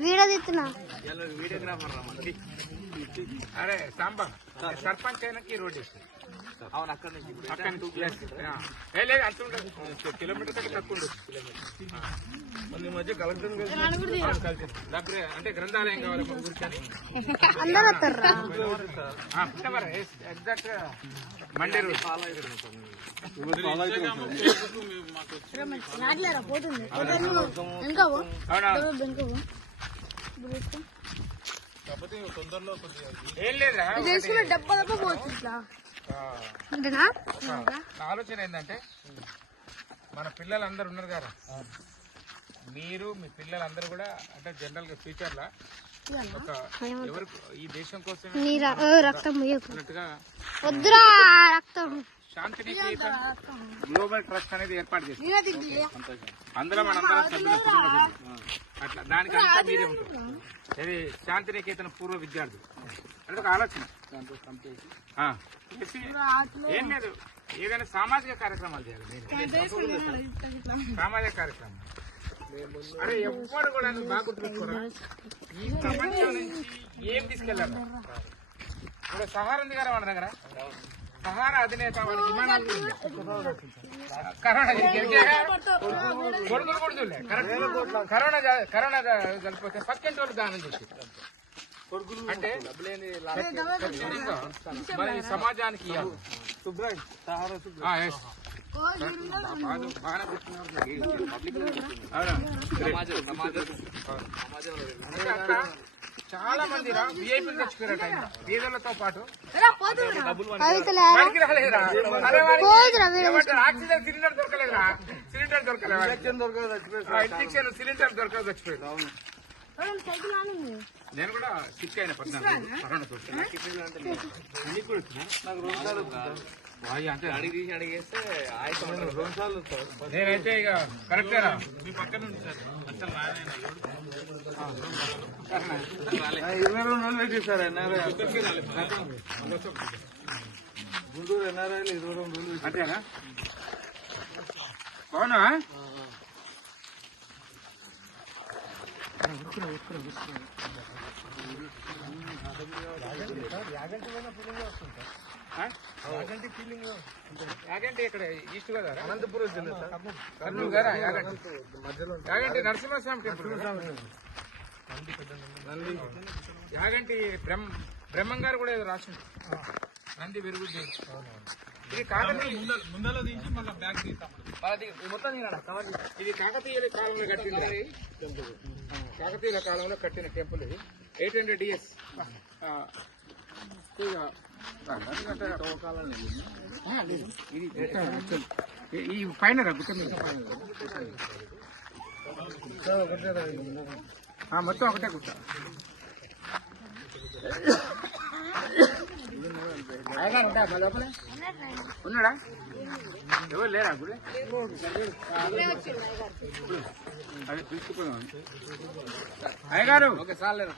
video తీస్తున్నా videographer అరే Samba sarpanch అయినకి road అవును అక్కడ నుంచి లేదు అంత కిలోమీటర్ కంటే తక్కువ ఉండదు కిలోమీటర్ మధ్య కలెక్టర్ దగ్గర అంటే గ్రంథాలయం కావాలి మన కూర్చొని ఎగ్జాక్ట్ మండే రోజు ఏం లేదురా ఆలోచన ఏంటంటే మన పిల్లలందరూ ఉన్నారు కదా మీరు మీ పిల్లలందరూ కూడా అంటే జనరల్ గా ఫ్యూచర్ లా ఒక ఎవరు ఈ దేశం కోసం శాంతినికేతన్ గ్లోబల్ ట్రస్ట్ అనేది ఏర్పాటు చేస్తారు అందులో మనందరం సభ్యులు కుటుంబ సభ్యులు అట్లా దానికి అంతా మీరే ఉంటారు ఇది శాంతినికేతన్ పూర్వ విద్యార్థులు అది ఒక ఆలోచన ఏం లేదు ఏదైనా సామాజిక కార్యక్రమాలు చేయాలి సామాజిక కార్యక్రమం అరే ఎవ్వరు కూడా బాగా గుర్తుపెట్టుకోరా ఈ ప్రపంచం నుంచి ఏం తీసుకెళ్లారు ఇప్పుడు సహారా ఉంది కదా మన దగ్గర సహారా అధినేత వాడి విమానాలు కరోనా కొడుకులు కూడా చూడలే కరోనా కలిపిపోతే పక్కింటి వాళ్ళు దానం చేసి అంటే మన సమాజానికి చాలా మంది విఐపీలు చచ్చిపోయారట పేదలతో పాటు ఆక్సిజన్ సిలిండర్ దొరకలేదురా సిలిండర్ దొరకలేదు ఇంజక్షన్ సిలిండర్ దొరకలేదు చచ్చిపోయారు నేను కూడా సిక్ అయిన 14 కరోనాతో నేనైతే ఇక కరెక్టేనా మీ పక్కన 22 రోజులు వెయిట్ చేశారు గుంటూరు ఎన్ఆర్ఐలు 22 రోజులు అంతేనా అవునా యాగంటి ఇక్కడ ఈస్ట్ కదా అనంతపురం జిల్లా కర్నూలు గారా యాగంటి నరసింహస్వామి టెంపుల్ యాగంటి బ్రహ్మం గారు కూడా ఏదో రాసింది నంది వెరుగుద్ది ఇది కాకతీయ ముందలో దించి మళ్ళీ బ్యాగ్ తీస్తాం మొత్తం ఇది కాకతీయుల కాలంలో కట్టిన కాకతీయుల కాలంలో కట్టిన టెంపుల్ ఇది 800 years ఈ పైన గుట్ట మీద మొత్తం ఒకటే గుట్ట ఉన్నాడా ఎవరు లేరా గుడి అదే పిలుచుకున్నాం అయ్యగారు ఒకసారి లేరా